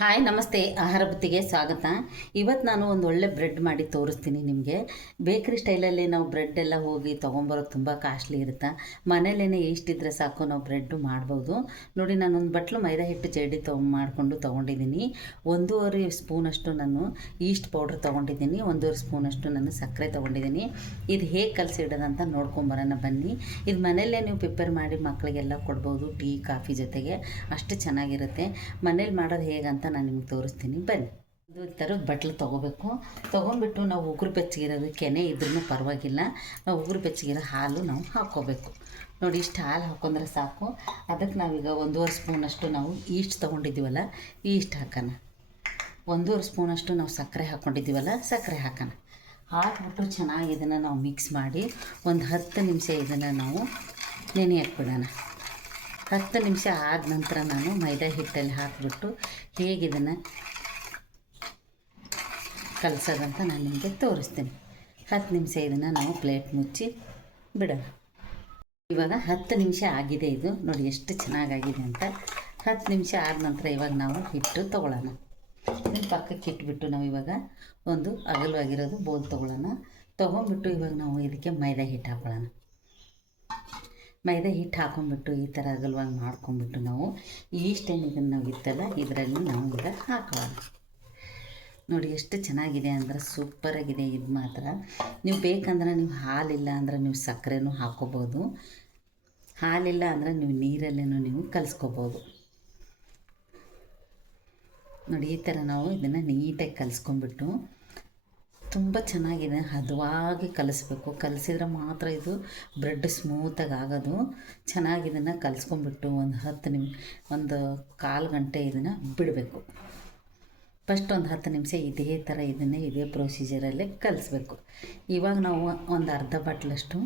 Hi ನಮಸ್ತೆ, ಆಹಾರ ಬುತ್ತಿಗೆ ಸ್ವಾಗತ. ಇವತ್ತು ನಾನು ಒಂದು ಒಳ್ಳೆ ಬ್ರೆಡ್ ಮಾಡಿ ತೋರಿಸ್ತೀನಿ ನಿಮಗೆ. ಬೇಕ್ರಿ ಸ್ಟೈಲಲ್ಲಿ ನಾವು ಬ್ರೆಡ್ ಎಲ್ಲ ಹೋಗಿ ತೊಗೊಂಬರೋದು ತುಂಬ ಕಾಸ್ಟ್ಲಿ ಇರುತ್ತೆ. ಮನೇಲೇ ಇಷ್ಟಿದ್ರೆ ಸಾಕು ನಾವು ಬ್ರೆಡ್ಡು ಮಾಡ್ಬೋದು. ನೋಡಿ, ನಾನೊಂದು ಬಟ್ಲು ಮೈದಾ ಹಿಟ್ಟು ಜಡಿ ಮಾಡಿಕೊಂಡು ತೊಗೊಂಡಿದ್ದೀನಿ. 1.5 ಸ್ಪೂನಷ್ಟು ನಾನು ಈಸ್ಟ್ ಪೌಡ್ರ್ ತೊಗೊಂಡಿದ್ದೀನಿ. 1.5 ಸ್ಪೂನಷ್ಟು ನಾನು ಸಕ್ಕರೆ ತೊಗೊಂಡಿದ್ದೀನಿ. ಇದು ಹೇಗೆ ಕಲಸಿಡೋದಂತ ನೋಡ್ಕೊಂಬರೋಣ ಬನ್ನಿ. ಇದು ಮನೆಯಲ್ಲೇ ನೀವು ಪ್ರಿಪೇರ್ ಮಾಡಿ ಮಕ್ಕಳಿಗೆಲ್ಲ ಕೊಡ್ಬೋದು, ಟೀ ಕಾಫಿ ಜೊತೆಗೆ. ಅಷ್ಟು ಚೆನ್ನಾಗಿರುತ್ತೆ. ಮನೇಲಿ ಮಾಡೋದು ಹೇಗಂತ ನಾನು ನಿಮ್ಗೆ ತೋರಿಸ್ತೀನಿ ಬನ್ನಿ. ಇದು ಈ ಥರದ ಬಟ್ಲು ತೊಗೊಂಬಿಟ್ಟು ನಾವು ಉಗುರು ಬೆಚ್ಚಗಿರೋದು ಕೆನೆ ಇದ್ರೂ ಪರವಾಗಿಲ್ಲ, ನಾವು ಉಗುರು ಬೆಚ್ಚಗಿರೋ ಹಾಲು ನಾವು ಹಾಕ್ಕೋಬೇಕು. ನೋಡಿ, ಇಷ್ಟು ಹಾಲು ಹಾಕೊಂಡ್ರೆ ಸಾಕು. ಅದಕ್ಕೆ ನಾವೀಗ 1.5 ಸ್ಪೂನಷ್ಟು ನಾವು ಈಸ್ಟ್ ತೊಗೊಂಡಿದ್ದೀವಲ್ಲ, ಈಸ್ಟ್ ಹಾಕೋಣ. 1.5 ಸ್ಪೂನಷ್ಟು ನಾವು ಸಕ್ಕರೆ ಹಾಕ್ಕೊಂಡಿದ್ದೀವಲ್ಲ, ಸಕ್ಕರೆ ಹಾಕೋಣ. ಹಾಕ್ಬಿಟ್ಟು ಚೆನ್ನಾಗಿ ಇದನ್ನು ನಾವು ಮಿಕ್ಸ್ ಮಾಡಿ ಒಂದು 10 ನಿಮಿಷ ಇದನ್ನು ನಾವು ನೆನೆ ಹಾಕ್ಬಿಡೋಣ. 10 ನಿಮಿಷ ಆದ ನಂತರ ನಾನು ಮೈದಾ ಹಿಟ್ಟಲ್ಲಿ ಹಾಕಿಬಿಟ್ಟು ಹೇಗೆ ಇದನ್ನು ಕಲಸೋದಂತ ನಾನು ನಿಮಗೆ ತೋರಿಸ್ತೀನಿ. 10 ನಿಮಿಷ ಇದನ್ನು ನಾವು ಪ್ಲೇಟ್ ಮುಚ್ಚಿ ಬಿಡೋಣ. ಇವಾಗ 10 ನಿಮಿಷ ಆಗಿದೆ. ಇದು ನೋಡಿ ಎಷ್ಟು ಚೆನ್ನಾಗಾಗಿದೆ ಅಂತ. 10 ನಿಮಿಷ ಆದ ನಂತರ ಇವಾಗ ನಾವು ಹಿಟ್ಟು ತೊಗೊಳ್ಳೋಣ. ಇದನ್ನು ಪಕ್ಕಕ್ಕೆ ಇಟ್ಬಿಟ್ಟು ನಾವು ಇವಾಗ ಒಂದು ಅಗಲವಾಗಿರೋದು ಬೋಲ್ ತೊಗೊಂಬಿಟ್ಟು ಇವಾಗ ನಾವು ಇದಕ್ಕೆ ಮೈದಾ ಹಿಟ್ಟು ಹಾಕೊಳ್ಳೋಣ. ಮೈದಾ ಹಿಟ್ಟು ಹಾಕೊಂಡ್ಬಿಟ್ಟು ಈ ಥರ ಅಗಲವಾಗಿ ಮಾಡ್ಕೊಂಬಿಟ್ಟು ನಾವು ಈಸ್ಟೇನು ಇದನ್ನು ನಾವು ಇತ್ತಲ್ಲ ಇದರಲ್ಲಿ ನಾವು ಈಗ ಹಾಕೋಣ. ನೋಡಿ ಎಷ್ಟು ಚೆನ್ನಾಗಿದೆ ಅಂದರೆ ಸೂಪರಾಗಿದೆ. ಇದು ಮಾತ್ರ ನೀವು ಬೇಕಂದ್ರೆ ನೀವು ಹಾಲಿಲ್ಲ ಅಂದರೆ ನೀವು ಸಕ್ಕರೆನೂ ಹಾಕ್ಕೋಬೋದು. ಹಾಲಿಲ್ಲ ಅಂದರೆ ನೀವು ನೀರಲ್ಲೇನೂ ನೀವು ಕಲಿಸ್ಕೋಬೋದು. ನೋಡಿ, ಈ ಥರ ನಾವು ಇದನ್ನು ನೀಟಾಗಿ ಕಲಿಸ್ಕೊಂಡ್ಬಿಟ್ಟು ತುಂಬ ಚೆನ್ನಾಗಿದೆ. ಹದವಾಗಿ ಕಲಿಸ್ಬೇಕು. ಕಲಿಸಿದ್ರೆ ಮಾತ್ರ ಇದು ಬ್ರೆಡ್ ಸ್ಮೂತಾಗಿ ಆಗೋದು. ಚೆನ್ನಾಗಿ ಇದನ್ನು ಕಲಿಸ್ಕೊಂಡ್ಬಿಟ್ಟು ಒಂದು 1/4 ಗಂಟೆ ಇದನ್ನು ಬಿಡಬೇಕು. ಫಸ್ಟ್ ಒಂದು 10 ನಿಮಿಷ ಇದೇ ಥರ ಇದೇ ಪ್ರೊಸೀಜರಲ್ಲೇ ಕಲಿಸ್ಬೇಕು. ಇವಾಗ ನಾವು ಒಂದು ಅರ್ಧ ಬಟ್ಲಷ್ಟು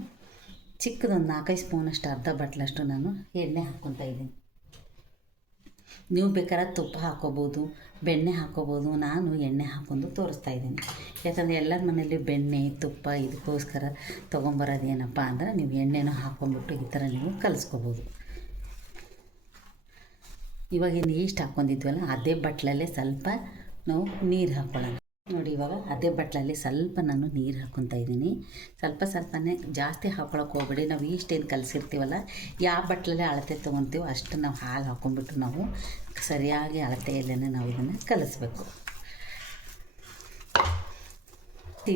ಚಿಕ್ಕದೊಂದು 4-5 ಸ್ಪೂನಷ್ಟು ಅರ್ಧ ಬಟ್ಲಷ್ಟು ನಾನು ಎಣ್ಣೆ ಹಾಕ್ಕೊತಾ ಇದ್ದೀನಿ. ನೀವು ಬೇಕಾದ್ರೆ ತುಪ್ಪ ಹಾಕ್ಕೋಬೋದು, ಬೆಣ್ಣೆ ಹಾಕ್ಕೋಬೋದು. ನಾನು ಎಣ್ಣೆ ಹಾಕ್ಕೊಂಡು ತೋರಿಸ್ತಾ ಇದ್ದೀನಿ. ಯಾಕಂದರೆ ಎಲ್ಲರ ಮನೇಲಿ ಬೆಣ್ಣೆ ತುಪ್ಪ ಇದಕ್ಕೋಸ್ಕರ ತೊಗೊಂಬರೋದೇನಪ್ಪ ಅಂದರೆ ನೀವು ಎಣ್ಣೆನೂ ಹಾಕ್ಕೊಂಡ್ಬಿಟ್ಟು ಈ ಥರ ನೀವು ಕಲಿಸ್ಕೋಬೋದು. ಇವಾಗೇನು ಈಸ್ಟ್ ಹಾಕ್ಕೊಂಡಿದ್ವಲ್ಲ ಅದೇ ಬಟ್ಲಲ್ಲೇ ಸ್ವಲ್ಪ ನಾವು ನೀರು ಹಾಕ್ಕೊಳ್ಳೋಣ. ನೋಡಿ, ಇವಾಗ ಅದೇ ಬಟ್ಲಲ್ಲಿ ಸ್ವಲ್ಪ ನಾನು ನೀರು ಹಾಕ್ಕೊತಾ ಇದ್ದೀನಿ. ಸ್ವಲ್ಪನೇ, ಜಾಸ್ತಿ ಹಾಕ್ಕೊಳಕ್ಕೆ ಹೋಗ್ಬೇಡಿ. ನಾವು ಈಷ್ಟೇನು ಕಲಸಿರ್ತೀವಲ್ಲ, ಯಾವ ಬಟ್ಲಲ್ಲೇ ಅಳತೆ ತೊಗೊತೀವೋ ಅಷ್ಟು ನಾವು ಹಾಲು ಹಾಕ್ಕೊಂಡ್ಬಿಟ್ಟು ನಾವು ಸರಿಯಾಗಿ ಅಳತೆಯಲ್ಲೇ ನಾವು ಇದನ್ನು ಕಲಿಸ್ಬೇಕು.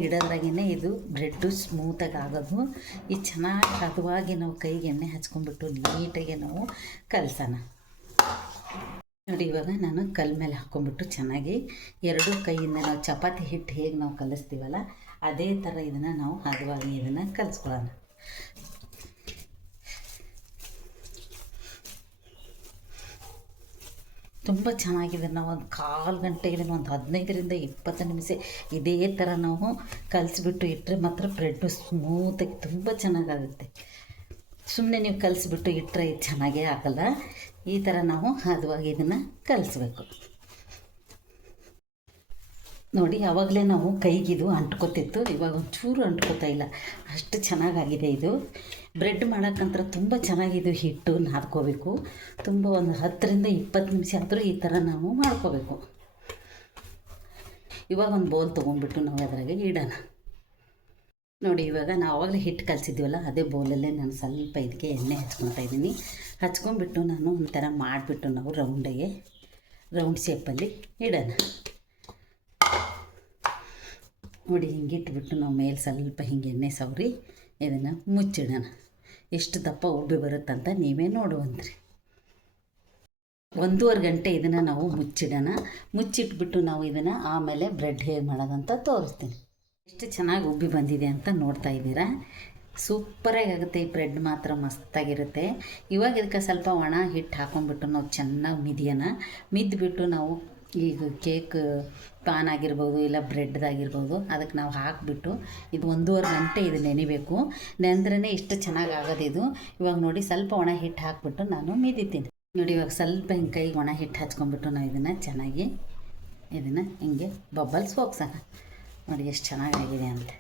ಇಡೋದ್ರಾಗೇ ಇದು ಬ್ರೆಡ್ಡು ಸ್ಮೂತಾಗಿ ಆಗೋದು. ಈ ಚೆನ್ನಾಗಿ ಹದವಾಗಿ ನಾವು ಕೈಗೆ ಎಣ್ಣೆ ಹಚ್ಕೊಂಡ್ಬಿಟ್ಟು ನೀಟಾಗಿ ನಾವು ಕಲಸೋಣ. ನೋಡಿ, ಇವಾಗ ನಾನು ಕಲ್ ಮೇಲೆ ಹಾಕ್ಕೊಂಡ್ಬಿಟ್ಟು ಚೆನ್ನಾಗಿ 2 ಕೈಯಿಂದ ನಾವು ಚಪಾತಿ ಹಿಟ್ಟು ಹೇಗೆ ನಾವು ಕಲಿಸ್ತೀವಲ್ಲ ಅದೇ ಥರ ಇದನ್ನು ನಾವು ಹದವಾಗಿ ಇದನ್ನು ಕಲಿಸ್ಕೊಳ್ಳೋಣ. ತುಂಬ ಚೆನ್ನಾಗಿದೆ. ನಾವು ಒಂದು 1/4 ಗಂಟೆ ಇದನ್ನು ಒಂದು 15ರಿಂದ 20 ನಿಮಿಷ ಇದೇ ಥರ ನಾವು ಕಲಿಸ್ಬಿಟ್ಟು ಇಟ್ಟರೆ ಮಾತ್ರ ಬ್ರೆಡ್ಡು ಸ್ಮೂತಾಗಿ ತುಂಬ ಚೆನ್ನಾಗಾಗುತ್ತೆ. ಸುಮ್ಮನೆ ನೀವು ಕಲಿಸ್ಬಿಟ್ಟು ಇಟ್ಟರೆ ಇದು ಚೆನ್ನಾಗೇ ಆಗಲ್ಲ. ಈ ಥರ ನಾವು ಹದವಾಗಿ ಇದನ್ನು ಕಲಿಸ್ಬೇಕು. ನೋಡಿ, ಆವಾಗಲೇ ನಾವು ಕೈಗಿದು ಅಂಟ್ಕೊತಿತ್ತು, ಇವಾಗ ಒಂಚೂರು ಅಂಟ್ಕೋತಾ ಇಲ್ಲ. ಅಷ್ಟು ಚೆನ್ನಾಗಾಗಿದೆ ಇದು. ಬ್ರೆಡ್ ಮಾಡೋಕ್ಕಂತ ತುಂಬ ಚೆನ್ನಾಗಿದು. ಹಿಟ್ಟು ನಾದ್ಕೋಬೇಕು. ತುಂಬ ಒಂದು 10ರಿಂದ 20 ನಿಮಿಷ ಆದರೂ ಈ ಥರ ನಾವು ಮಾಡ್ಕೋಬೇಕು. ಇವಾಗ ಒಂದು ಬೌಲ್ ತೊಗೊಂಡ್ಬಿಟ್ಟು ನಾವು ಅದರಾಗೆ ಇಡೋಣ. ನೋಡಿ, ಇವಾಗ ನಾವು ಆವಾಗಲೇ ಹಿಟ್ಟು ಕಲಿಸಿದ್ದೀವಲ್ಲ ಅದೇ ಬೌಲಲ್ಲೇ ನಾನು ಸ್ವಲ್ಪ ಇದಕ್ಕೆ ಎಣ್ಣೆ ಹಚ್ಕೊತಾ ಇದ್ದೀನಿ. ಹಚ್ಕೊಂಡ್ಬಿಟ್ಟು ನಾನು ಒಂಥರ ಮಾಡಿಬಿಟ್ಟು ನಾವು ರೌಂಡ್ ಶೇಪಲ್ಲಿ ಇಡೋಣ. ನೋಡಿ, ಹಿಂಗೆ ಇಟ್ಬಿಟ್ಟು ನಾವು ಮೇಲೆ ಸ್ವಲ್ಪ ಹಿಂಗೆ ಎಣ್ಣೆ ಸವರಿ ಇದನ್ನು ಮುಚ್ಚಿಡೋಣ. ಎಷ್ಟು ದಪ್ಪ ಉಬ್ಬಿ ಬರುತ್ತಂತ ನೀವೇ ನೋಡುವಂತ್ರಿ. 1.5 ಗಂಟೆ ಇದನ್ನು ನಾವು ಮುಚ್ಚಿಡೋಣ. ಮುಚ್ಚಿಟ್ಬಿಟ್ಟು ನಾವು ಇದನ್ನು ಆಮೇಲೆ ಬ್ರೆಡ್ ಹೇಗೆ ಮಾಡೋದಂತ ತೋರಿಸ್ತೀನಿ. ಎಷ್ಟು ಚೆನ್ನಾಗಿ ಉಬ್ಬಿ ಬಂದಿದೆ ಅಂತ ನೋಡ್ತಾ ಇದ್ದೀರಾ. ಸೂಪರಾಗಿ ಆಗುತ್ತೆ. ಈ ಬ್ರೆಡ್ ಮಾತ್ರ ಮಸ್ತಾಗಿರುತ್ತೆ. ಇವಾಗ ಇದಕ್ಕೆ ಸ್ವಲ್ಪ ಒಣ ಹಿಟ್ಟು ಹಾಕೊಂಡ್ಬಿಟ್ಟು ನಾವು ಚೆನ್ನಾಗಿ ಮಿದ್ಬಿಟ್ಟು ನಾವು ಈಗ ಕೇಕ್ ಪಾನ್ ಆಗಿರ್ಬೋದು ಇಲ್ಲ ಬ್ರೆಡ್ದಾಗಿರ್ಬೋದು ಅದಕ್ಕೆ ನಾವು ಹಾಕಿಬಿಟ್ಟು ಇದು 1.5 ಗಂಟೆ ಇದು ನೆನಿಬೇಕು. ನೆಂದ್ರೇ ಇಷ್ಟು ಚೆನ್ನಾಗಿ ಆಗೋದು ಇದು. ಇವಾಗ ನೋಡಿ, ಸ್ವಲ್ಪ ಒಣ ಹಿಟ್ಟು ಹಾಕ್ಬಿಟ್ಟು ನಾನು ಮಿದಿತೀನಿ. ನೋಡಿ, ಇವಾಗ ಸ್ವಲ್ಪ ಹಿಂಗೆ ಕೈಗೆ ಒಣ ಹಿಟ್ಟು ಹಚ್ಕೊಂಡ್ಬಿಟ್ಟು ನಾವು ಇದನ್ನು ಚೆನ್ನಾಗಿ ಹಿಂಗೆ ಬಬ್ಬಲ್ಸ್ ಹೋಗ್ಸೋಣ. ನೋಡಿ ಎಷ್ಟು ಚೆನ್ನಾಗಾಗಿದೆ ಅಂತ.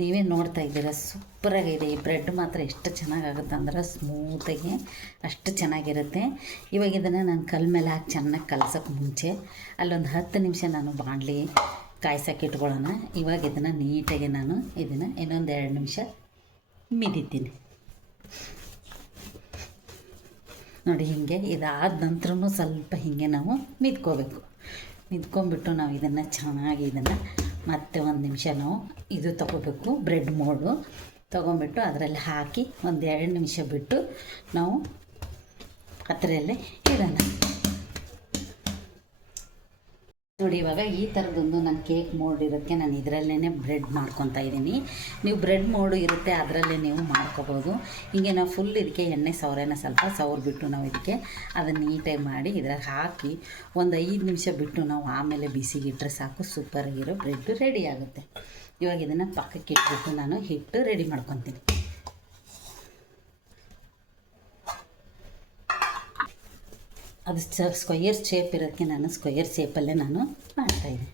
ನೀವೇ ನೋಡ್ತಾ ಇದ್ದೀರಾ ಸೂಪರಾಗಿದೆ. ಈ ಬ್ರೆಡ್ ಮಾತ್ರ ಎಷ್ಟು ಚೆನ್ನಾಗಾಗುತ್ತೆ ಅಂದ್ರೆ ಸ್ಮೂತಾಗಿ ಅಷ್ಟು ಚೆನ್ನಾಗಿರುತ್ತೆ. ಇವಾಗ ಇದನ್ನು ನಾನು ಕಲ್ಲ ಮೇಲೆ ಹಾಕಿ ಚೆನ್ನಾಗಿ ಕಲಸೋಕ್ಕೆ ಮುಂಚೆ ಅಲ್ಲೊಂದು 10 ನಿಮಿಷ ನಾನು ಬಾಣಲಿ ಕಾಯ್ಸೋಕೆ ಇಟ್ಕೊಳ್ಳೋಣ. ಇವಾಗ ಇದನ್ನು ನೀಟಾಗಿ ನಾನು ಇದನ್ನು ಇನ್ನೊಂದು 2 ನಿಮಿಷ ಮಿದಿತೀನಿ. ನೋಡಿ ಹೀಗೆ ಇದಾದ ನಂತರನೂ ಸ್ವಲ್ಪ ಹೀಗೆ ನಾವು ಮಿದ್ಕೊಂಬಿಟ್ಟು ನಾವು ಇದನ್ನು ಚೆನ್ನಾಗಿ ಮತ್ತೆ 1 ನಿಮಿಷ ನಾವು ಇದು ತೊಗೋಬೇಕು. ಬ್ರೆಡ್ ಮೋಲ್ಡು ತೊಗೊಂಬಿಟ್ಟು ಅದರಲ್ಲಿ ಹಾಕಿ ಒಂದು 2 ನಿಮಿಷ ಬಿಟ್ಟು ನಾವು ಅದರಲ್ಲೇ ಇಡೋಣ. ನೋಡಿ ಇವಾಗ ಈ ಥರದೊಂದು ನಾನು ಕೇಕ್ ಮೋಲ್ಡ್ ಇರೋಕ್ಕೆ ನಾನು ಇದರಲ್ಲೇ ಬ್ರೆಡ್ ಮಾಡ್ಕೊತಾ ಇದ್ದೀನಿ. ನೀವು ಬ್ರೆಡ್ ಮೋಲ್ಡು ಇರುತ್ತೆ ಅದರಲ್ಲೇ ನೀವು ಮಾಡ್ಕೋಬೋದು. ಹೀಗೆ ನಾವು ಫುಲ್ ಇದಕ್ಕೆ ಎಣ್ಣೆ ಸವರೆನ ಸ್ವಲ್ಪ ಸವರ್ಬಿಟ್ಟು ನಾವು ಇದಕ್ಕೆ ಅದನ್ನು ನೀಟಾಗಿ ಮಾಡಿ ಇದ್ರಾಗ ಹಾಕಿ ಒಂದು 5 ನಿಮಿಷ ಬಿಟ್ಟು ನಾವು ಆಮೇಲೆ ಬಿಸಿಗಿಟ್ಟರೆ ಸಾಕು, ಸೂಪರಾಗಿರೋ ಬ್ರೆಡ್ ರೆಡಿ ಆಗುತ್ತೆ. ಇವಾಗ ಇದನ್ನು ಪಕ್ಕಕ್ಕೆ ಇಟ್ಬಿಟ್ಟು ನಾನು ಹಿಟ್ಟು ರೆಡಿ ಮಾಡ್ಕೊತೀನಿ. ಅದು ಸ್ಕ್ವಯರ್ ಶೇಪ್ ಇರೋದಕ್ಕೆ ನಾನು ಸ್ಕ್ವಯರ್ ಶೇಪಲ್ಲೇ ನಾನು ಮಾಡ್ತಾಯಿದ್ದೀನಿ.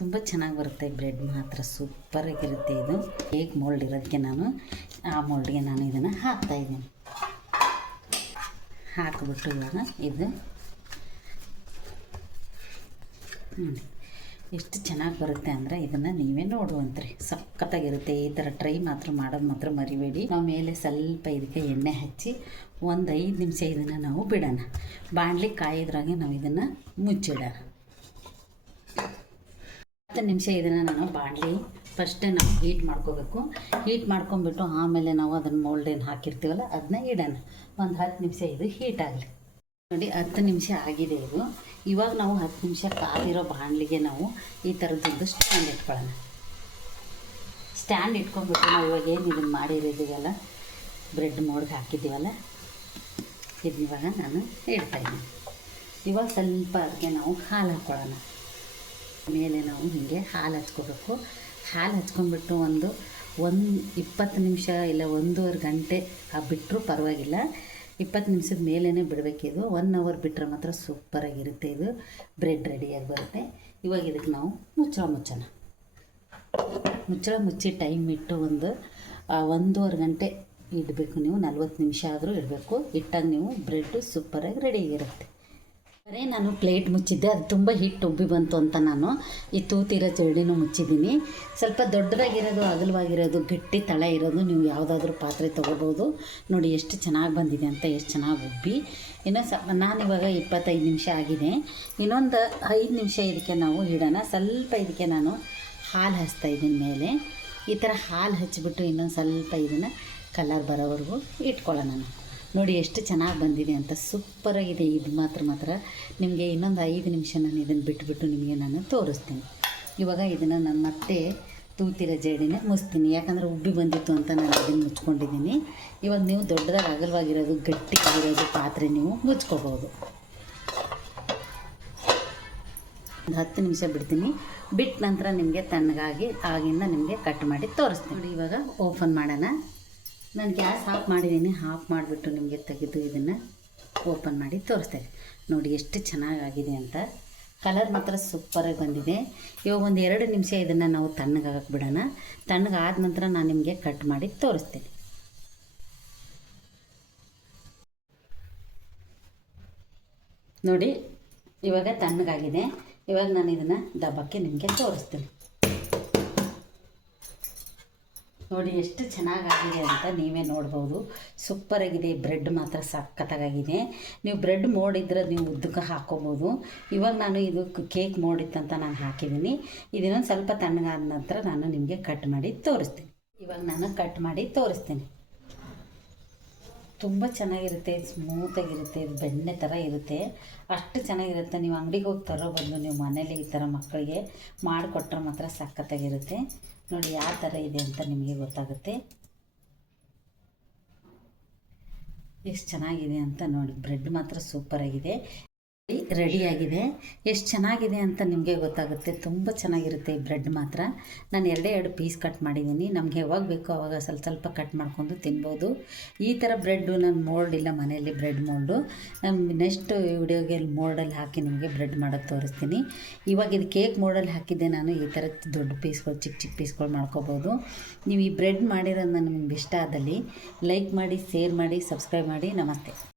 ತುಂಬ ಚೆನ್ನಾಗಿ ಬರುತ್ತೆ ಬ್ರೆಡ್ ಮಾತ್ರ ಸೂಪರಾಗಿರುತ್ತೆ. ಇದು ಕೇಕ್ ಮೋಲ್ಡ್ ಇರೋದಕ್ಕೆ ನಾನು ಆ ಮೋಲ್ಡ್ಗೆ ನಾನು ಇದನ್ನು ಹಾಕ್ತಾಯಿದ್ದೀನಿ. ಹಾಕಿಬಿಟ್ಟು ಇವಾಗ ಇದು ಎಷ್ಟು ಚೆನ್ನಾಗಿ ಬರುತ್ತೆ ಅಂದರೆ ಇದನ್ನು ನೀವೇ ನೋಡುವಂತ್ರಿ, ಸಖತ್ತಾಗಿರುತ್ತೆ. ಈ ಥರ ಟ್ರೈ ಮಾಡೋದು ಮಾತ್ರ ಮರಿಬೇಡಿ. ನಾವು ಮೇಲೆ ಸ್ವಲ್ಪ ಇದಕ್ಕೆ ಎಣ್ಣೆ ಹಚ್ಚಿ ಒಂದು 5 ನಿಮಿಷ ಇದನ್ನು ನಾವು ಬಿಡೋಣ. ಬಾಣಲಿ ಕಾಯೋದ್ರಾಗೆ ನಾವು ಇದನ್ನು ಮುಚ್ಚಿಡೋಣ. 10 ನಿಮಿಷ ಇದನ್ನು ನಾನು ಬಾಣಲಿ ಫಸ್ಟೇ ನಾವು ಹೀಟ್ ಮಾಡ್ಕೋಬೇಕು. ಹೀಟ್ ಮಾಡ್ಕೊಂಬಿಟ್ಟು ಆಮೇಲೆ ನಾವು ಅದನ್ನು ಮೋಲ್ಡ್ ಏನು ಹಾಕಿರ್ತೀವಲ್ಲ ಅದನ್ನ ಇಡೋಣ. ಒಂದು 10 ನಿಮಿಷ ಇದು ಹೀಟ್ ಆಗಲಿ. ನೋಡಿ 10 ನಿಮಿಷ ಆಗಿದೆ ಇದು. ಇವಾಗ ನಾವು 10 ನಿಮಿಷ ಕಾದಿರೋ ಬಾಣಲಿಗೆ ನಾವು ಈ ಥರದ್ದೊಂದು ಸ್ಟ್ಯಾಂಡ್ ಇಟ್ಕೊಳ್ಳೋಣ. ಸ್ಟ್ಯಾಂಡ್ ಇಟ್ಕೊಂಡ್ಬಿಟ್ಟು ನಾವು ಇವಾಗ ಏನು ಇದನ್ನು ಮಾಡಿರೋದೀವಲ್ಲ ಬ್ರೆಡ್ ಮೋಲ್ಡ್ಗೆ ಹಾಕಿದ್ದೀವಲ್ಲ ಇದನ್ನಿವಾಗ ನಾನು ಇಡ್ತಾಯಿದ್ದೀನಿ. ಇವಾಗ ಸ್ವಲ್ಪ ಅದಕ್ಕೆ ನಾವು ಹಾಲು ಹಾಕ್ಕೊಳ್ಳೋಣ. ಮೇಲೆ ನಾವು ಹೀಗೆ ಹಾಲು ಹಚ್ಕೋಬೇಕು. ಹಾಲು ಹಚ್ಕೊಂಡ್ಬಿಟ್ಟು ಒಂದು 20 ನಿಮಿಷ ಇಲ್ಲ 1.5 ಗಂಟೆ ಬಿಟ್ಟರೂ ಪರವಾಗಿಲ್ಲ. 20 ನಿಮಿಷದ ಮೇಲೇ ಬಿಡಬೇಕಿದು. 1 ಅವರ್ ಬಿಟ್ಟರೆ ಮಾತ್ರ ಸೂಪರಾಗಿರುತ್ತೆ. ಇದು ಬ್ರೆಡ್ ರೆಡಿಯಾಗಿ ಬರುತ್ತೆ. ಇವಾಗ ಇದಕ್ಕೆ ನಾವು ಮುಚ್ಚೋಣ. ಮುಚ್ಚಿ ಟೈಮ್ ಇಟ್ಟು ಒಂದು 1.5 ಗಂಟೆ ಇಡಬೇಕು. ನೀವು 40 ನಿಮಿಷ ಆದರೂ ಇಡಬೇಕು. ಇಟ್ಟಾಗ ನೀವು ಬ್ರೆಡ್ಡು ಸೂಪರಾಗಿ ರೆಡಿಯಾಗಿರುತ್ತೆ. ಬರೀ ನಾನು ಪ್ಲೇಟ್ ಮುಚ್ಚಿದ್ದೆ, ಅದು ತುಂಬ ಹಿಟ್ಟು ಉಬ್ಬಿ ಬಂತು ಅಂತ ನಾನು ಈ ತೂತಿರೋ ಜರಡಿನೂ ಮುಚ್ಚಿದ್ದೀನಿ. ಸ್ವಲ್ಪ ದೊಡ್ಡದಾಗಿರೋದು, ಅಗಲವಾಗಿರೋದು, ಗಟ್ಟಿ ತಳ ಇರೋದು ನೀವು ಯಾವುದಾದ್ರೂ ಪಾತ್ರೆ ತೊಗೋಬೋದು. ನೋಡಿ ಎಷ್ಟು ಚೆನ್ನಾಗಿ ಬಂದಿದೆ ಅಂತ, ಎಷ್ಟು ಚೆನ್ನಾಗಿ ಉಬ್ಬಿ. ಇನ್ನೂ ನಾನಿವಾಗ 25 ನಿಮಿಷ ಆಗಿದೆ. ಇನ್ನೊಂದು 5 ನಿಮಿಷ ಇದಕ್ಕೆ ನಾವು ಇಡೋಣ. ಸ್ವಲ್ಪ ಇದಕ್ಕೆ ನಾನು ಹಾಲು ಹಚ್ತಾಯಿದ್ದೀನಿ ಮೇಲೆ. ಈ ಥರ ಹಾಲು ಹಚ್ಚಿಬಿಟ್ಟು ಇನ್ನೊಂದು ಸ್ವಲ್ಪ ಇದನ್ನು ಕಲರ್ ಬರೋವರೆಗೂ ಇಟ್ಕೊಳ್ಳೋಣ. ನೋಡಿ ಎಷ್ಟು ಚೆನ್ನಾಗಿ ಬಂದಿದೆ ಅಂತ, ಸೂಪರಾಗಿದೆ. ಇದು ಮಾತ್ರ ನಿಮಗೆ ಇನ್ನೊಂದು 5 ನಿಮಿಷ ನಾನು ಇದನ್ನು ಬಿಟ್ಬಿಟ್ಟು ನಿಮಗೆ ನಾನು ತೋರಿಸ್ತೀನಿ. ಇವಾಗ ಇದನ್ನು ನಾನು ಮತ್ತೆ ತೂತಿರೋ ಜೇಡಿನೇ ಮುಚ್ತೀನಿ, ಯಾಕಂದರೆ ಉಬ್ಬಿ ಬಂದಿತ್ತು ಅಂತ ನಾನು ಇದನ್ನು ಮುಚ್ಕೊಂಡಿದ್ದೀನಿ. ಇವಾಗ ನೀವು ದೊಡ್ಡದಾಗಿ ಅಗಲವಾಗಿರೋದು, ಗಟ್ಟಿಯಾಗಿರೋದು ಪಾತ್ರೆ ನೀವು ಮುಚ್ಕೋಬೋದು. ಒಂದು 10 ನಿಮಿಷ ಬಿಡ್ತೀನಿ. ಬಿಟ್ಟ ನಂತರ ನಿಮಗೆ ತಣ್ಣಗಾಗಿ ಆಗಿಂದ ನಿಮಗೆ ಕಟ್ ಮಾಡಿ ತೋರಿಸ್ತೀನಿ. ನೋಡಿ ಇವಾಗ ಓಪನ್ ಮಾಡೋಣ. ನಾನು ಗ್ಯಾಸ್ ಆಫ್ ಮಾಡಿದ್ದೀನಿ. ಆಫ್ ಮಾಡಿಬಿಟ್ಟು ನಿಮಗೆ ತೆಗೆದು ಇದನ್ನು ಓಪನ್ ಮಾಡಿ ತೋರಿಸ್ತೇನೆ. ನೋಡಿ ಎಷ್ಟು ಚೆನ್ನಾಗಾಗಿದೆ ಅಂತ. ಕಲರ್ ಮಾತ್ರ ಸೂಪರಾಗಿ ಬಂದಿದೆ. ಇವಾಗ ಒಂದು 2 ನಿಮಿಷ ಇದನ್ನು ನಾವು ತಣ್ಣಗಾಗಕ್ಕೆ ಬಿಡೋಣ. ತಣ್ಣಗಾದ ನಂತರ ನಾನು ನಿಮಗೆ ಕಟ್ ಮಾಡಿ ತೋರಿಸ್ತೇನೆ. ನೋಡಿ ಇವಾಗ ತಣ್ಣಗಾಗಿದೆ. ಇವಾಗ ನಾನು ಇದನ್ನು ದಬ್ಬಕ್ಕೆ ನಿಮಗೆ ತೋರಿಸ್ತೀನಿ. ನೋಡಿ ಎಷ್ಟು ಚೆನ್ನಾಗಾಗಿದೆ ಅಂತ ನೀವೇ ನೋಡ್ಬೋದು. ಸೂಪರಾಗಿದೆ. ಬ್ರೆಡ್ ಮಾತ್ರ ಸಖತ್ತಾಗಿದೆ. ನೀವು ಬ್ರೆಡ್ ಮೋಡಿದ್ರೆ ನೀವು ಉದ್ದಕ್ಕೆ ಹಾಕ್ಕೋಬೋದು. ಇವಾಗ ನಾನು ಇದು ಕೇಕ್ ಮೋಡಿತ್ತಂತ ನಾನು ಹಾಕಿದ್ದೀನಿ. ಇದನ್ನೊಂದು ಸ್ವಲ್ಪ ತಣ್ಣಗಾದ ನಂತರ ನಾನು ನಿಮಗೆ ಕಟ್ ಮಾಡಿ ತೋರಿಸ್ತೀನಿ. ಇವಾಗ ನಾನು ಕಟ್ ಮಾಡಿ ತೋರಿಸ್ತೀನಿ. ತುಂಬ ಚೆನ್ನಾಗಿರುತ್ತೆ, ಸ್ಮೂತಾಗಿರುತ್ತೆ. ಇದು ಬೆಣ್ಣೆ ಥರ ಇರುತ್ತೆ, ಅಷ್ಟು ಚೆನ್ನಾಗಿರುತ್ತೆ. ನೀವು ಅಂಗಡಿಗೆ ಹೋಗಿ ತರೋ ಬದಲು ನೀವು ಮನೇಲಿ ಈ ಥರ ಮಕ್ಕಳಿಗೆ ಮಾಡಿಕೊಟ್ರೆ ಮಾತ್ರ ಸಖತ್ತಾಗಿರುತ್ತೆ. ನೋಡಿ ಯಾವ ಥರ ಇದೆ ಅಂತ ನಿಮಗೆ ಗೊತ್ತಾಗುತ್ತೆ. ಎಷ್ಟು ಚೆನ್ನಾಗಿದೆ ಅಂತ ನೋಡಿ. ಬ್ರೆಡ್ ಮಾತ್ರ ಸೂಪರಾಗಿದೆ. ರೆಡಿಯಾಗಿದೆ. ಎಷ್ಟು ಚೆನ್ನಾಗಿದೆ ಅಂತ ನಿಮಗೆ ಗೊತ್ತಾಗುತ್ತೆ. ತುಂಬ ಚೆನ್ನಾಗಿರುತ್ತೆ ಈ ಬ್ರೆಡ್ ಮಾತ್ರ. ನಾನು ಎರಡು ಪೀಸ್ ಕಟ್ ಮಾಡಿದ್ದೀನಿ. ನಮಗೆ ಯಾವಾಗ ಬೇಕೋ ಆವಾಗ ಸ್ವಲ್ಪ ಸ್ವಲ್ಪ ಕಟ್ ಮಾಡ್ಕೊಂಡು ತಿನ್ಬೋದು. ಈ ಥರ ಬ್ರೆಡ್ಡು ನಾನು ಮೋಲ್ಡ್ ಇಲ್ಲ ಮನೆಯಲ್ಲಿ, ಬ್ರೆಡ್ ಮೋಲ್ಡು. ನಾನು ನೆಕ್ಸ್ಟ್ ವಿಡಿಯೋಗೆ ಮೋಲ್ಡಲ್ಲಿ ಹಾಕಿ ನಿಮಗೆ ಬ್ರೆಡ್ ಮಾಡೋದು ತೋರಿಸ್ತೀನಿ. ಇವಾಗ ಇದು ಕೇಕ್ ಮೋಲ್ಡಲ್ಲಿ ಹಾಕಿದ್ದೆ ನಾನು. ಈ ಥರ ದೊಡ್ಡ ಪೀಸ್ಗಳು ಚಿಕ್ಕ ಚಿಕ್ಕ ಪೀಸ್ಗಳು ಮಾಡ್ಕೋಬೋದು. ನೀವು ಈ ಬ್ರೆಡ್ ಮಾಡಿರೋದು ನಿಮ್ಗೆ ಇಷ್ಟ ಆದಲ್ಲಿ ಲೈಕ್ ಮಾಡಿ, ಶೇರ್ ಮಾಡಿ, ಸಬ್ಸ್ಕ್ರೈಬ್ ಮಾಡಿ. ನಮಸ್ತೆ.